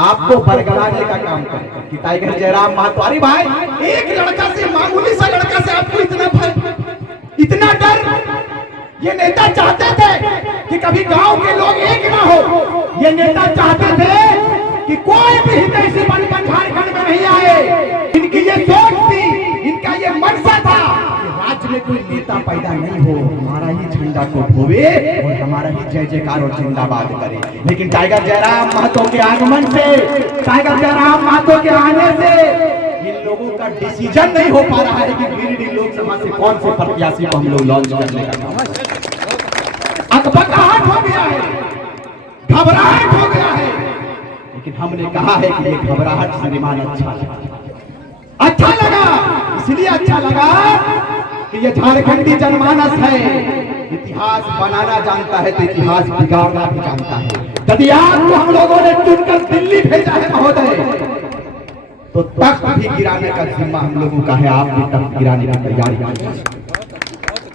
आपको बरगलाने का काम करेगा कि टाइगर जयराम महतो। अरे भाई, एक लड़का से, मामूली सा लड़का से आपको इतना भय, इतना डर? ये नेता चाहते थे कि कभी गांव के लोग एक ना हो। ये नेता चाहते थे कि कोई भी हितैषी बनकर झारखंड में नहीं आए। इनकी ये सोच थी, इनका ये मंशा था कि राज्य में कोई नेता पैदा नहीं हो, हमारा ही झंडा को ढोवे और हमारा ही जय जयकार और जिंदाबाद करे। लेकिन टाइगर जयराम महतो के आगमन से, टाइगर जयराम महतो के आने से इन लोगों का डिसीजन नहीं हो पा रहा है कि गिरिडीह लोकसभा से कौन से प्रत्याशी को हम लोग लॉन्च करने का काम। अकबकाहट हो गया है, घबराहट हो गया है। लेकिन हमने कहा है कि ये घबराहट श्रीमान अच्छा लगा, इसलिए अच्छा लगा कि ये झारखंडी जनमानस है, इतिहास बनाना जानता है तो इतिहास बिगाड़ना भी जानता है। यदि आपको हम लोगों ने चुनकर दिल्ली भेजा है महोदय, तो तख्त भी गिराने का जिम्मा हम लोगों का है। आप भी तख्त गिराने की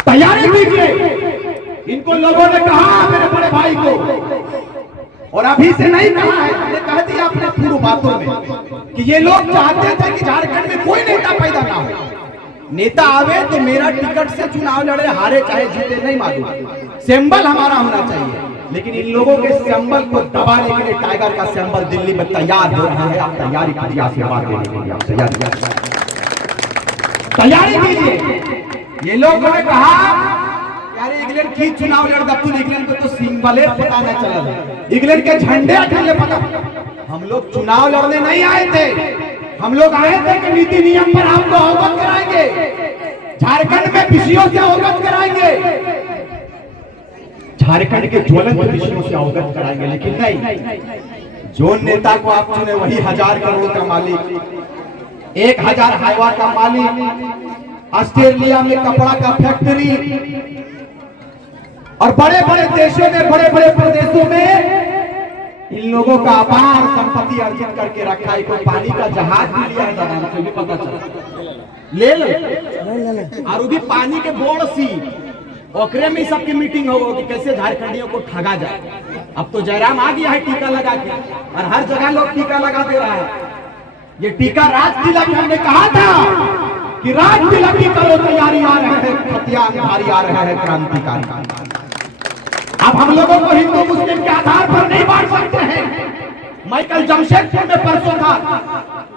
तैयारी कीजिए। इनको लोगों ने कहा, मेरे बड़े भाई को, और अभी से नहीं कहा है, हमने कह दिया अपने पूर्व बातों में कि ये लोग चाहते थे कि झारखंड में कोई नेता पैदा ना हो। नेता आवे तो मेरा टिकट से चुनाव लड़े, हारे चाहे जीते नहीं मालूम, सिंबल हमारा होना चाहिए। लेकिन इन लोगों के सिंबल को दबाने के लिए टाइगर का सिंबल दिल्ली में तैयार हो रहा है। आप तैयारी कीजिए, आशीर्वाद देने के लिए आप तैयारी कीजिए। ये लोगों ने कहा यार इंग्लैंड की चुनाव लड़ दफ्तू, इंग्लैंड को तो सिंबल पता न चला, इंग्लैंड के झंडे अकेले पता। हम लोग चुनाव लड़ने नहीं आए थे, हम लोग आए थे कि नीति नियम पर आपको अवगत कराएंगे, झारखंड में विषयों से अवगत कराएंगे, झारखंड के ज्वलंत विषयों से अवगत कराएंगे। लेकिन नहीं, जो नेता को आप चुने वही 1000 करोड़ का मालिक, 1000 हाईवा का मालिक, ऑस्ट्रेलिया में कपड़ा का फैक्ट्री और बड़े बड़े देशों में, बड़े बड़े प्रदेशों में इन लोगों का अपार संपत्ति अर्जित करके रखा है। कोई पानी का जहाज भी लिया है दादा, मुझे भी पता चला, ले लो। और वो भी पानी के बोर्ड सी, ओकरे में सबकी मीटिंग होगा कि कैसे झारखंडियों को ठगा जाए। अब तो जयराम आ गया है टीका लगा के, और हर जगह लोग टीका लगा दे रहा है। ये टीका राज तिलक, हमने कहा था कि राज तिलक की करो तैयारी, आ रहे हैं हथियारधारी, आ रहे हैं क्रांतिकारी। अब हम लोगों को हिंदू मुस्लिम के आधार पर नहीं बांट सकते हैं। मैं कल जमशेदपुर में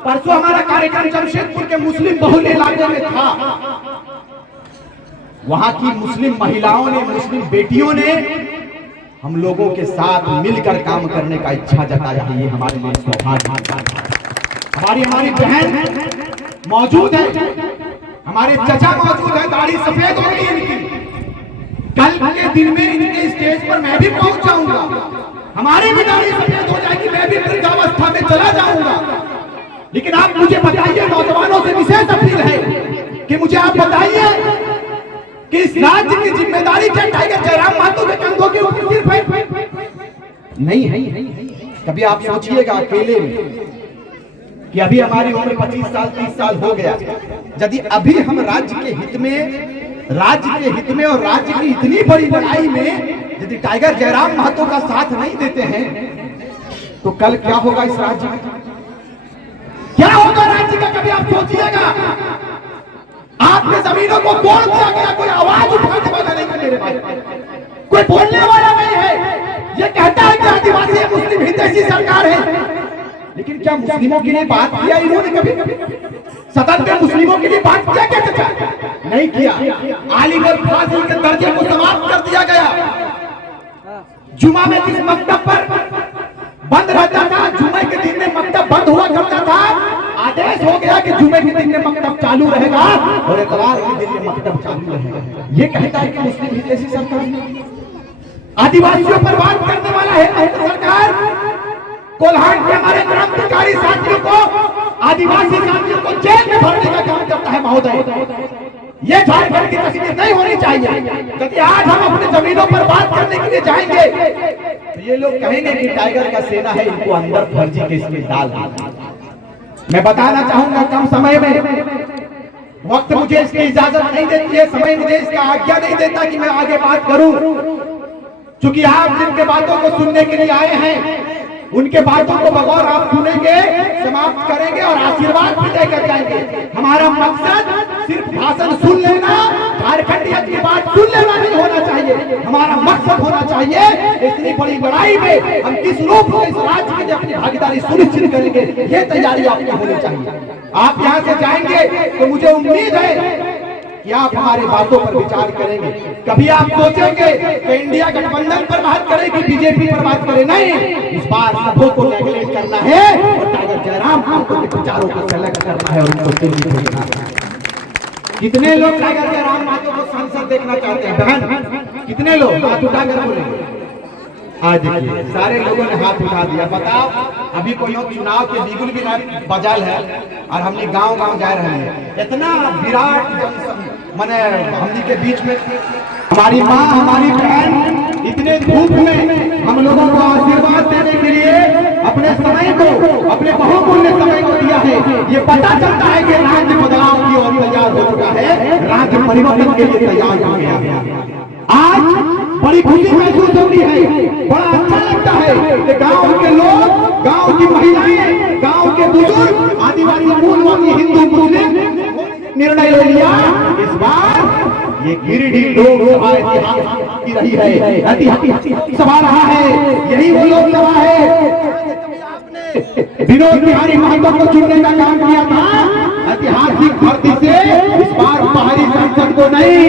परसों हमारा कार्यक्रम जमशेदपुर के मुस्लिम बहुल इलाके में था। वहां की मुस्लिम महिलाओं ने, मुस्लिम बेटियों ने हम लोगों के साथ मिलकर काम करने का इच्छा जताया है। ये हमारे लिए सौभाग्य। हमारी बहन मौजूद है, हमारे चचा मौजूद है, दाढ़ी सफेद हो गई इनकी। कल के दिन में इनके स्टेज पर मैं भी पहुंच जाऊंगा, हमारी भी दाढ़ी सफेद हो जाएगी, मैं भी वृद्धावस्था में चला जाऊंगा। लेकिन आप मुझे बताइए, नौजवानों से विशेष अपील है कि मुझे आप बताइए कि इस राज्य की जिम्मेदारी क्या टाइगर जयराम महतो के कंधों के ऊपर सिर्फ है? नहीं है। कभी आप सोचिएगा अकेले में कि अभी हमारी उम्र 25 साल 30 साल हो गया, यदि अभी हम राज्य के हित में और राज्य की इतनी बड़ी लड़ाई में यदि टाइगर जयराम महतो का साथ नहीं देते हैं, तो कल क्या होगा इस राज्य में? क्या होगा राज्य का? कभी आप सोचिएगा। आपके जमीनों को तोड़ दिया गया, कोई आवाज उठाने वाला नहीं है मेरे भाई, कोई बोलने वाला नहीं है। ये कहता है कि आदिवासी मुस्लिम हितैषी सरकार है, लेकिन क्या मुस्लिमों के लिए बात किया इन्होंने? कभी सदन में मुस्लिमों के लिए बात किया क्या? चाचा नहीं किया। आलिगढ़ फाजिल के दर्जे को समाप्त कर दिया गया। जुमा में जिस मकतब पर बंद रहता था, जुमे के दिन में मकतब बंद हुआ करता था, आदेश हो गया कि जुमे के दिन में मकतब चालू रहेगा और इतवार के दिन में मकतब चालू रहेगा। ये कहता है कि मुस्लिम हितैषी सरकार। आदिवासियों पर बात करने वाला है सरकार। कोल्हान के हमारे क्रांतिकारी साथियों को, आदिवासी साथियों को जेल में भरने का काम करता है महोदय। ये झारखंड की तस्वीर नहीं होनी चाहिए। यदि आज हम अपने जमीनों पर बात करने के लिए जाएंगे तो ये लोग कहेंगे कि टाइगर का सेना है, इनको अंदर फर्जी केस में डाल। मैं बताना चाहूंगा, कम समय में, वक्त मुझे इसकी इजाजत नहीं देती है, समय मुझे इसका आज्ञा नहीं देता कि मैं आगे बात करूं। चूंकि आप जिनके बातों को सुनने के लिए आए हैं, उनके बातों को बगौर आप सुनेंगे, समाप्त करेंगे और आशीर्वाद भी देकर जाएंगे। हमारा मकसद सिर्फ भाषण सुन लेना, झारखंडियत की बात सुन लेना नहीं होना चाहिए। हमारा मकसद होना चाहिए इतनी बड़ी लड़ाई में हम किस रूप में इस राज्य के लिए अपनी भागीदारी सुनिश्चित करेंगे, ये तैयारी आपकी होनी चाहिए। आप यहाँ से जाएंगे तो मुझे उम्मीद है कि आप हमारी बातों पर विचार करेंगे। कभी आप सोचेंगे कि इंडिया गठबंधन पर बात करें कि बीजेपी पर बात करें, नहीं, इस बार सबों को नेगलेक्ट करना है और टाइगर जयराम को विचारों को सेलेक्ट करना है और उनको चिन्हित करना है। कितने लोग टाइगर जयराम महतो को सांसद देखना चाहते हैं? बहन, कितने लोग हाथ उठाकर बोले? आज देखिए सारे लोगों ने हाथ उठा दिया। बताओ, अभी कोई चुनाव के बिगुल भी नहीं बजाल है और हमने गांव-गांव जा रहे हैं। इतना विराट माने हमनी के बीच में हमारी माँ, हमारी बहन इतने धूप में हम लोगों को आशीर्वाद देने के लिए अपने समय को, अपने बहुमूल्य समय को दिया है। ये पता चलता है कि राज्य बदलाव की ओर तैयार हो चुका है, राज्य परिवर्तन के लिए तैयार हो गया है। आज बड़ी खुशी महसूस होती है, बड़ा अच्छा लगता है कि गांव के लोग, गांव की महिलाएं, गांव के बुजुर्ग, आदिवासी मूलवासी हिंदू मुस्लिम निर्णय ले लिया। इस बार ये गिरिडीह लोकसभा ऐतिहासिक की रही है, ऐतिहासिक सभा रहा है। यही वो लोकसभा है विनोद बिहारी महतो को चुनने का काम किया था। ऐतिहासिक भर्ती से इस बार बाहरी सांसद को नहीं,